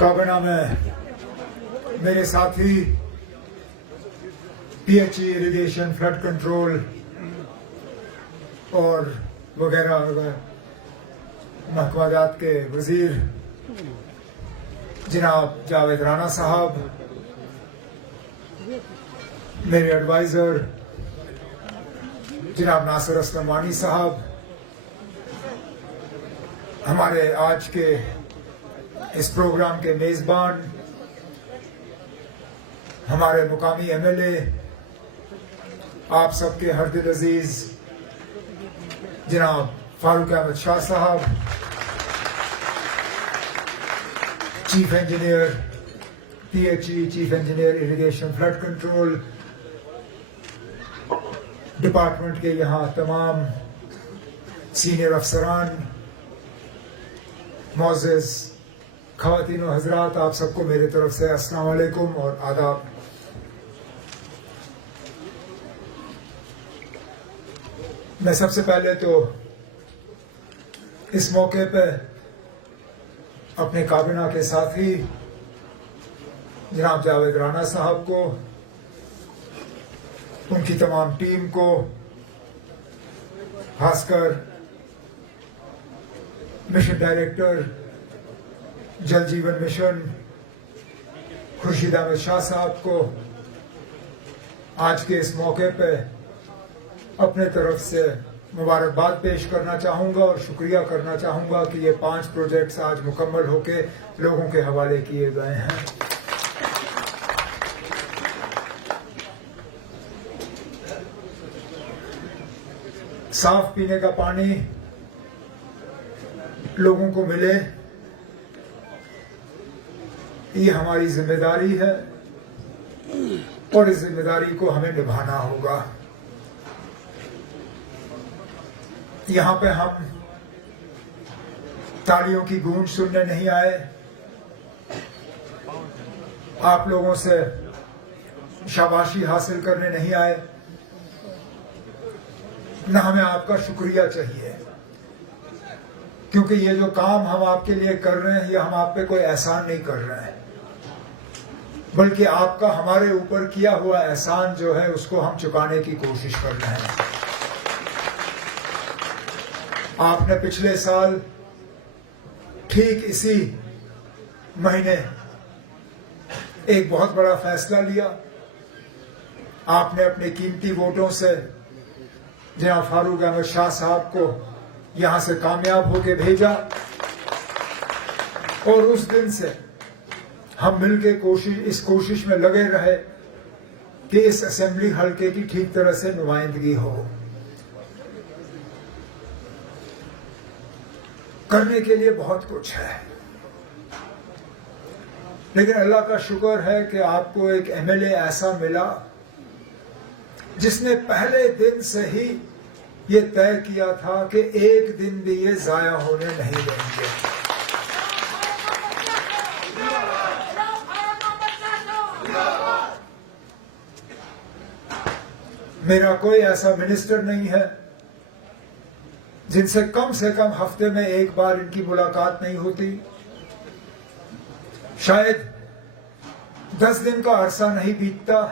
काबीना में मेरे साथी PHE इरिगेशन, फ्लड कंट्रोल और वगैरह महकमाजात के वजीर जनाब जावेद राना साहब, मेरे एडवाइज़र जनाब नासिर असलम वानी साहब, हमारे आज के इस प्रोग्राम के मेज़बान हमारे मुकामी MLA, आप सबके हरदिल अजीज जनाब फारूक अहमद शाह साहब, chief engineer PHE, chief engineer irrigation flood control department के यहाँ तमाम सीनियर अफसरान, मोअज़्ज़िज़ ख़वातीन और हज़रात, आप सबको मेरे तरफ से अस्सलाम वालेकुम और आदाब। मैं सबसे पहले तो इस मौके पे अपने काबीना के साथी जनाब जावेद राना साहब को, उनकी तमाम टीम को, खासकर मिशन डायरेक्टर जल जीवन मिशन खुर्शीद अहमद शाह साहब को आज के इस मौके पे अपने तरफ से मुबारकबाद पेश करना चाहूँगा और शुक्रिया करना चाहूँगा कि ये 5 प्रोजेक्ट्स आज मुकम्मल होके लोगों के हवाले किए गए हैं। साफ पीने का पानी लोगों को मिले, ये हमारी जिम्मेदारी है और इस जिम्मेदारी को हमें निभाना होगा। यहाँ पे हम तालियों की गूंज सुनने नहीं आए, आप लोगों से शाबाशी हासिल करने नहीं आए, न हमें आपका शुक्रिया चाहिए, क्योंकि ये जो काम हम आपके लिए कर रहे हैं, ये हम आप पे कोई एहसान नहीं कर रहे हैं, बल्कि आपका हमारे ऊपर किया हुआ एहसान जो है उसको हम चुकाने की कोशिश कर रहे हैं। आपने पिछले साल ठीक इसी महीने एक बहुत बड़ा फैसला लिया, आपने अपने कीमती वोटों से जनाब फारूक अहमद शाह साहब को यहां से कामयाब होके भेजा और उस दिन से हम मिलकर इस कोशिश में लगे रहे कि इस असेंबली हलके की ठीक तरह से नुमाइंदगी हो। करने के लिए बहुत कुछ है, लेकिन अल्लाह का शुक्र है कि आपको एक MLA ऐसा मिला जिसने पहले दिन से ही ये तय किया था कि एक दिन भी ये जाया होने नहीं देंगे। मेरा कोई ऐसा मिनिस्टर नहीं है जिनसे कम से कम हफ्ते में एक बार इनकी मुलाकात नहीं होती। शायद 10 दिन का अरसा नहीं बीतता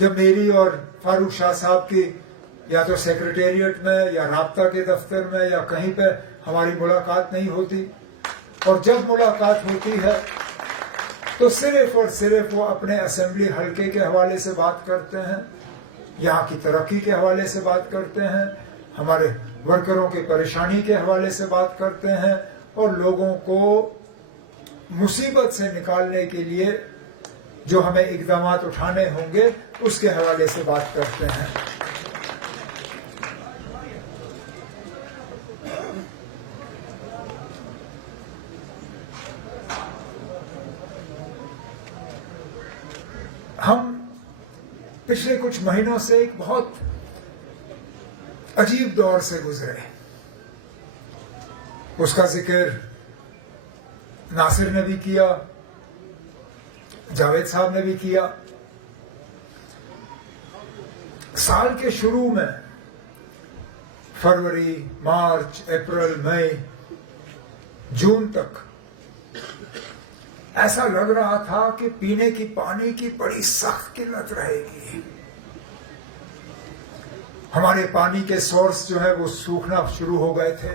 जब मेरी और फारूक शाह साहब की या तो सेक्रेटेरिएट में या राब्ता के दफ्तर में या कहीं पे हमारी मुलाकात नहीं होती, और जब मुलाकात होती है तो सिर्फ और सिर्फ वो अपने असेंबली हलके के हवाले से बात करते हैं, यहाँ की तरक्की के हवाले से बात करते हैं, हमारे वर्करों की परेशानी के हवाले से बात करते हैं, और लोगों को मुसीबत से निकालने के लिए जो हमें इकदाम उठाने होंगे उसके हवाले से बात करते हैं। हम पिछले कुछ महीनों से एक बहुत अजीब दौर से गुजरे, उसका जिक्र नासिर ने भी किया, जावेद साहब ने भी किया। साल के शुरू में फरवरी, मार्च, अप्रैल, मई, जून तक ऐसा लग रहा था कि पीने की पानी की बड़ी सख्त किल्लत रहेगी। हमारे पानी के सोर्स जो है वो सूखना शुरू हो गए थे,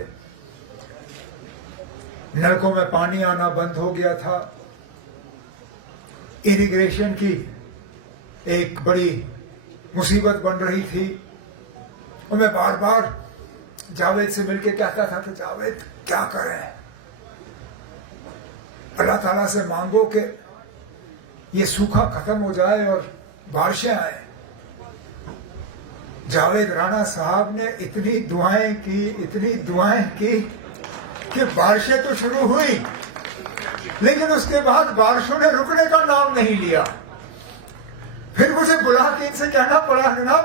नलकों में पानी आना बंद हो गया था, इरिगेशन की एक बड़ी मुसीबत बन रही थी। और मैं बार बार जावेद से मिलके कहता था कि जावेद क्या करें, अल्लाह ताला से मांगो कि ये सूखा खत्म हो जाए और बारिशें आए। जावेद राणा साहब ने इतनी दुआएं की कि बारिशें तो शुरू हुई, लेकिन उसके बाद बारिशों ने रुकने का नाम नहीं लिया। फिर मुझे बुला के इनसे कहना पड़ा, जनाब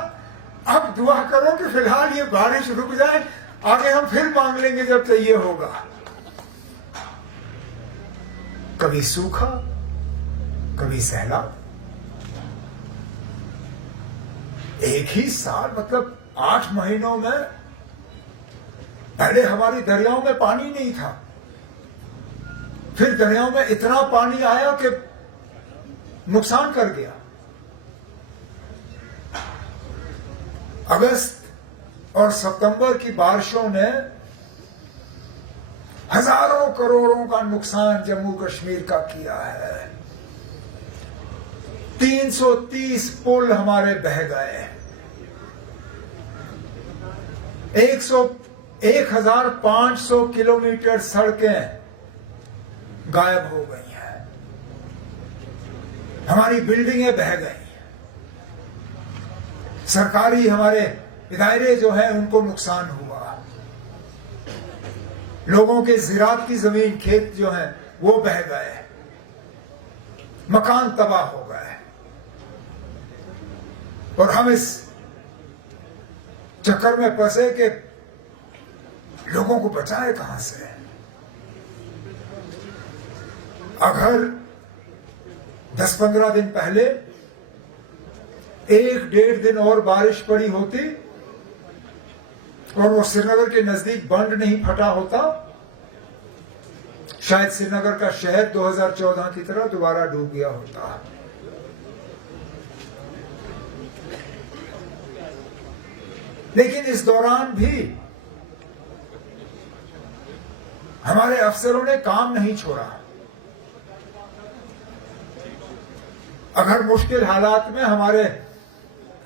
अब दुआ करो कि फिलहाल ये बारिश रुक जाए, आगे हम फिर मांग लेंगे जब चाहिए होगा। कभी सूखा, कभी सैलाब, एक ही साल मतलब 8 महीनों में। पहले हमारी दरियाओं में पानी नहीं था, फिर दरियाओं में इतना पानी आया कि नुकसान कर गया। अगस्त और सितंबर की बारिशों ने हजारों करोड़ों का नुकसान जम्मू कश्मीर का किया है। 330 पुल हमारे बह गए, 1500 किलोमीटर सड़कें गायब हो गई हैं, हमारी बिल्डिंगें बह गई, सरकारी हमारे इदारे जो है उनको नुकसान हुआ, लोगों के ज़िराअत की जमीन खेत जो है वो बह गए, मकान तबाह हो गए। और हम इस चक्कर में फंसे कि लोगों को बचाए कहां से। अगर 10-15 दिन पहले 1-1.5 दिन और बारिश पड़ी होती और वो श्रीनगर के नजदीक बंद नहीं फटा होता, शायद श्रीनगर का शहर 2014 की तरह दोबारा डूब गया होता। लेकिन इस दौरान भी हमारे अफसरों ने काम नहीं छोड़ा। अगर मुश्किल हालात में हमारे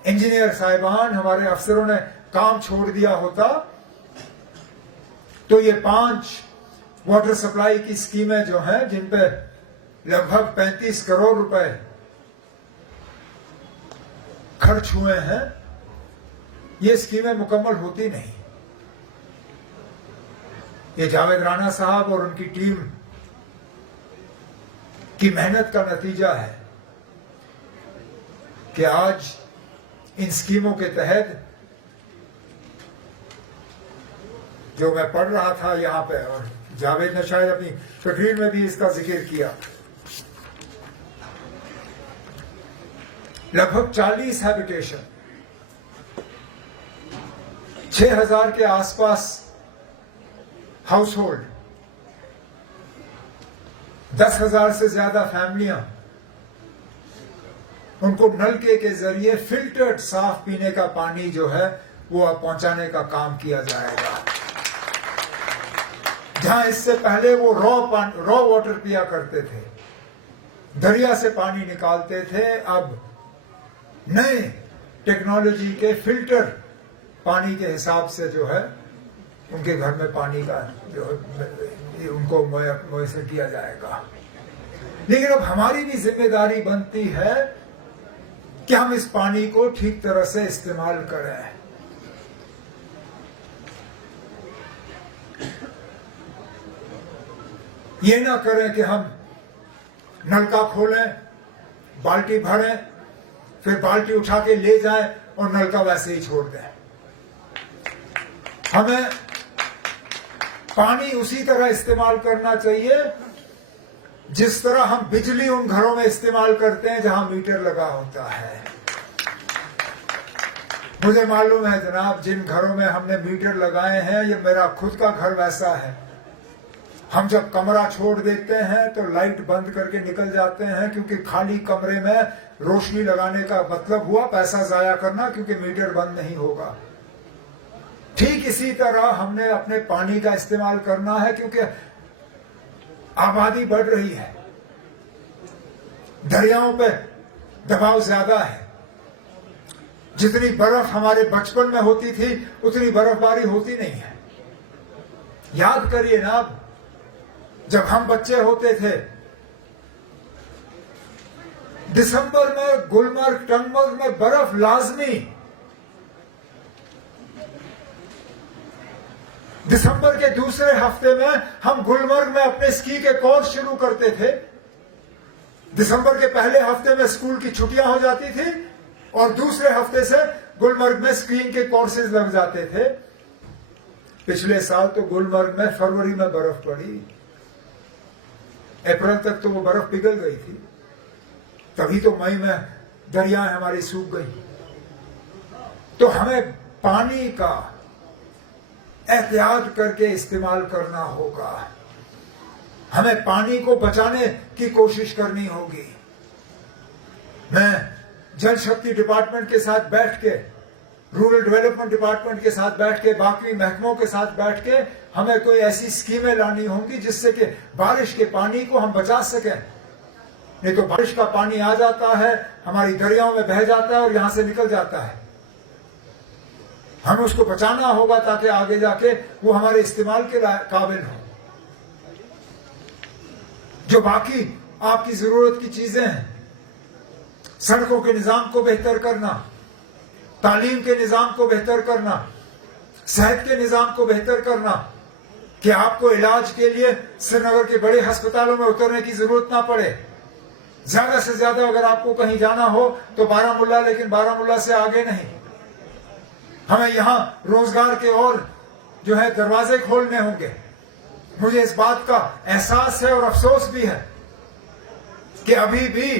इंजीनियर साहिबान, हमारे अफसरों ने काम छोड़ दिया होता तो ये 5 वाटर सप्लाई की स्कीमें जो हैं, जिन पे लगभग 35 करोड़ रुपए खर्च हुए हैं, ये स्कीमें मुकम्मल होती नहीं। ये जावेद राणा साहब और उनकी टीम की मेहनत का नतीजा है कि आज इन स्कीमों के तहत जो मैं पढ़ रहा था यहां पे, और जावेद ने शायद अपनी तकरीर में भी इसका जिक्र किया, लगभग 40 हैबिटेशन, 6000 के आसपास हाउस होल्ड, 10,000 से ज्यादा फैमिलियां, उनको नलके के जरिए फिल्टर्ड साफ पीने का पानी जो है वो अब पहुंचाने का काम किया जाएगा। जहां इससे पहले वो रॉ वाटर पिया करते थे, दरिया से पानी निकालते थे, अब नए टेक्नोलॉजी के फिल्टर पानी के हिसाब से जो है उनके घर में पानी का जो उनको मुयस्सर किया जाएगा। लेकिन अब हमारी भी जिम्मेदारी बनती है कि हम इस पानी को ठीक तरह से इस्तेमाल करें। ये ना करें कि हम नलका खोलें, बाल्टी भरें, फिर बाल्टी उठा के ले जाएं और नलका वैसे ही छोड़ दें। हमें पानी उसी तरह इस्तेमाल करना चाहिए जिस तरह हम बिजली उन घरों में इस्तेमाल करते हैं जहां मीटर लगा होता है। मुझे मालूम है जनाब, जिन घरों में हमने मीटर लगाए हैं, ये मेरा खुद का घर वैसा है। हम जब कमरा छोड़ देते हैं तो लाइट बंद करके निकल जाते हैं, क्योंकि खाली कमरे में रोशनी लगाने का मतलब हुआ पैसा जाया करना, क्योंकि मीटर बंद नहीं होगा। ठीक इसी तरह हमने अपने पानी का इस्तेमाल करना है, क्योंकि आबादी बढ़ रही है, दरियाओं पे दबाव ज्यादा है। जितनी बर्फ हमारे बचपन में होती थी उतनी बर्फबारी होती नहीं है। याद करिए ना, अब जब हम बच्चे होते थे, दिसंबर में गुलमर्ग टंगमर्ग में बर्फ लाजमी। दिसंबर के दूसरे हफ्ते में हम गुलमर्ग में अपने स्की के कोर्स शुरू करते थे। दिसंबर के पहले हफ्ते में स्कूल की छुट्टियां हो जाती थी और दूसरे हफ्ते से गुलमर्ग में स्कीइंग के कोर्सेज लग जाते थे। पिछले साल तो गुलमर्ग में फरवरी में बर्फ पड़ी, अप्रैल तक तो वो बर्फ पिघल गई थी, तभी तो मई में दरियाएं हमारी सूख गई। तो हमें पानी का एहतियात करके इस्तेमाल करना होगा, हमें पानी को बचाने की कोशिश करनी होगी। मैं जल शक्ति डिपार्टमेंट के साथ बैठ के, रूरल डेवलपमेंट डिपार्टमेंट के साथ बैठ के, बाकी महकमों के साथ बैठ के हमें कोई ऐसी स्कीमें लानी होंगी जिससे कि बारिश के पानी को हम बचा सकें। नहीं तो बारिश का पानी आ जाता है, हमारी दरियाओं में बह जाता है और यहां से निकल जाता है। हमें उसको बचाना होगा ताकि आगे जाके वो हमारे इस्तेमाल के काबिल हो। जो बाकी आपकी जरूरत की चीजें हैं, सड़कों के निजाम को बेहतर करना, तालीम के निजाम को बेहतर करना, सेहत के निजाम को बेहतर करना, कि आपको इलाज के लिए श्रीनगर के बड़े अस्पतालों में उतरने की जरूरत ना पड़े। ज्यादा से ज्यादा अगर आपको कहीं जाना हो तो बारामूला, लेकिन बारामूला से आगे नहीं। हमें यहां रोजगार के और जो है दरवाजे खोलने होंगे। मुझे इस बात का एहसास है और अफसोस भी है कि अभी भी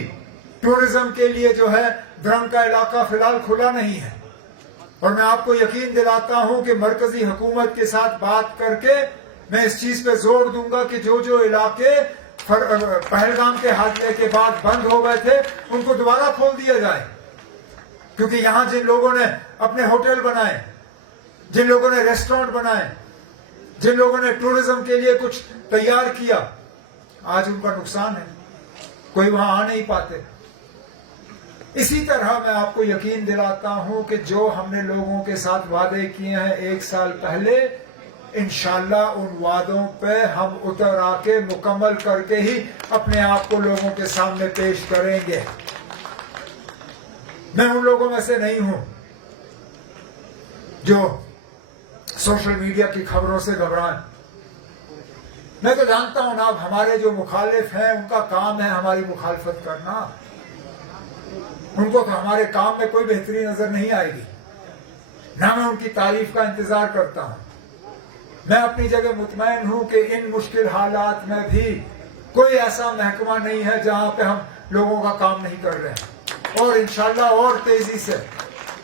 टूरिज्म के लिए जो है द्रंग का इलाका फिलहाल खुला नहीं है। और मैं आपको यकीन दिलाता हूं कि मरकजी हुकूमत के साथ बात करके मैं इस चीज पे जोर दूंगा कि जो जो इलाके पहलगाम के हादसे के बाद बंद हो गए थे उनको दोबारा खोल दिया जाए। क्योंकि यहां जिन लोगों ने अपने होटल बनाए, जिन लोगों ने रेस्टोरेंट बनाए, जिन लोगों ने टूरिज्म के लिए कुछ तैयार किया, आज उनका नुकसान है, कोई वहां आ नहीं पाते। इसी तरह मैं आपको यकीन दिलाता हूं कि जो हमने लोगों के साथ वादे किए हैं 1 साल पहले, इंशाल्लाह उन वादों पे हम उतर आके मुकम्मल करके ही अपने आप को लोगों के सामने पेश करेंगे। मैं उन लोगों में से नहीं हूं जो सोशल मीडिया की खबरों से घबराएं। मैं तो जानता हूं ना, अब हमारे जो मुखालिफ हैं उनका काम है हमारी मुखालफत करना। उनको तो हमारे काम में कोई बेहतरी नजर नहीं आएगी, ना मैं उनकी तारीफ का इंतजार करता हूं। मैं अपनी जगह मुतमईन हूं कि इन मुश्किल हालात में भी कोई ऐसा महकमा नहीं है जहां पे हम लोगों का काम नहीं कर रहे हैं। और इंशाल्लाह और तेजी से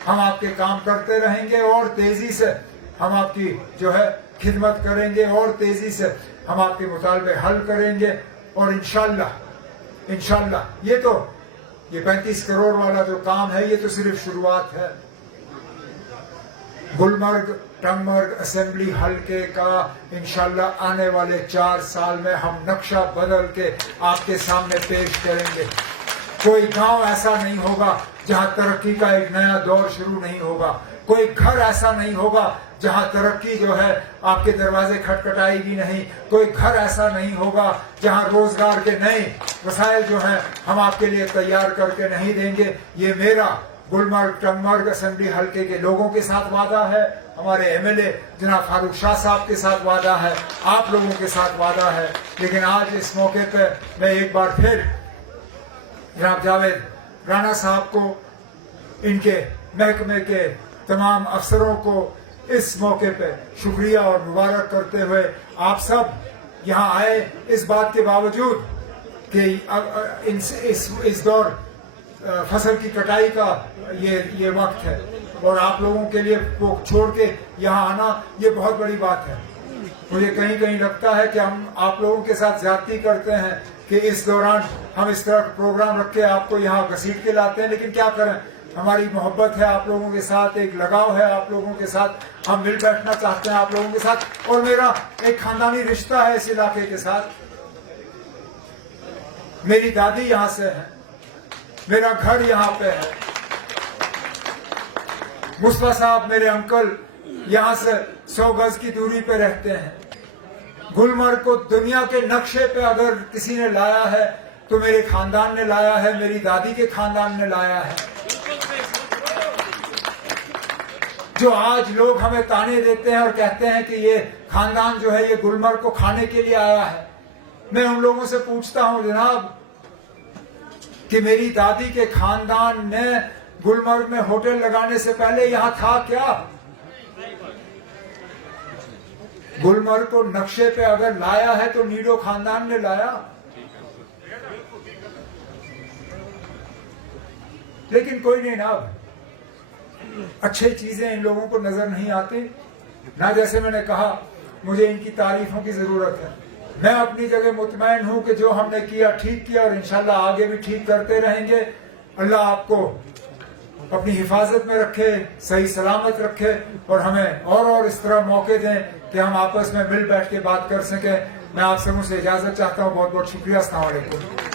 हम आपके काम करते रहेंगे, और तेजी से हम आपकी जो है खिदमत करेंगे, और तेजी से हम आपके मुतालबे हल करेंगे। और इंशाल्लाह ये 35 करोड़ वाला जो काम है ये तो सिर्फ शुरुआत है। गुलमर्ग टंगमर्ग असेंबली हलके का इंशाल्लाह आने वाले 4 साल में हम नक्शा बदल के आपके सामने पेश करेंगे। कोई गांव ऐसा नहीं होगा जहां तरक्की का एक नया दौर शुरू नहीं होगा। कोई घर ऐसा नहीं होगा जहां तरक्की जो है आपके दरवाजे खटखटाएगी नहीं। कोई घर ऐसा नहीं होगा जहां रोजगार के नए वसाइल जो हैं हम आपके लिए तैयार करके नहीं देंगे। ये मेरा गुलमर्ग टंगमर्ग असेंबली हलके के लोगों के साथ वादा है, हमारे एमएलए जनाब फारूक शाह साहब के साथ वादा है, आप लोगों के साथ वादा है। लेकिन आज इस मौके पर मैं एक बार फिर जनाब जावेद राणा साहब को, इनके महकमे के तमाम अफसरों को इस मौके पे शुक्रिया और मुबारक करते हुए, आप सब यहाँ आए इस बात के बावजूद कि इस दौर फसल की कटाई का ये वक्त है और आप लोगों के लिए वो छोड़ के यहाँ आना ये बहुत बड़ी बात है। मुझे कहीं कहीं लगता है कि हम आप लोगों के साथ ज्यादती करते हैं कि इस दौरान हम इस तरह का प्रोग्राम रख के आपको यहाँ घसीट के लाते हैं, लेकिन क्या करें, हमारी मोहब्बत है आप लोगों के साथ, एक लगाव है आप लोगों के साथ, हम मिल बैठना चाहते हैं आप लोगों के साथ, और मेरा एक खानदानी रिश्ता है इस इलाके के साथ। मेरी दादी यहाँ से है, मेरा घर यहाँ पे है, मुस्तफा साहब मेरे अंकल यहाँ से 100 गज की दूरी पे रहते हैं। गुलमर्ग को दुनिया के नक्शे पे अगर किसी ने लाया है तो मेरे खानदान ने लाया है, मेरी दादी के खानदान ने लाया है। जो आज लोग हमें ताने देते हैं और कहते हैं कि ये खानदान जो है ये गुलमर्ग को खाने के लिए आया है, मैं उन लोगों से पूछता हूं जनाब कि मेरी दादी के खानदान ने गुलमर्ग में होटल लगाने से पहले यहां था क्या? गुलमर्ग को नक्शे पे अगर लाया है तो नीडो खानदान ने लाया। लेकिन कोई नहीं ना, अच्छी चीजें इन लोगों को नजर नहीं आती ना। जैसे मैंने कहा, मुझे इनकी तारीफों की जरूरत है। मैं अपनी जगह मुतमैन हूं कि जो हमने किया ठीक किया और इंशाल्लाह आगे भी ठीक करते रहेंगे। अल्लाह आपको अपनी हिफाजत में रखे, सही सलामत रखे और हमें और इस तरह मौके दें कि हम आपस में मिल बैठ के बात कर सकें। मैं आप सबों से इजाजत चाहता हूं। बहुत बहुत शुक्रिया। अस्सलाम वालेकुम।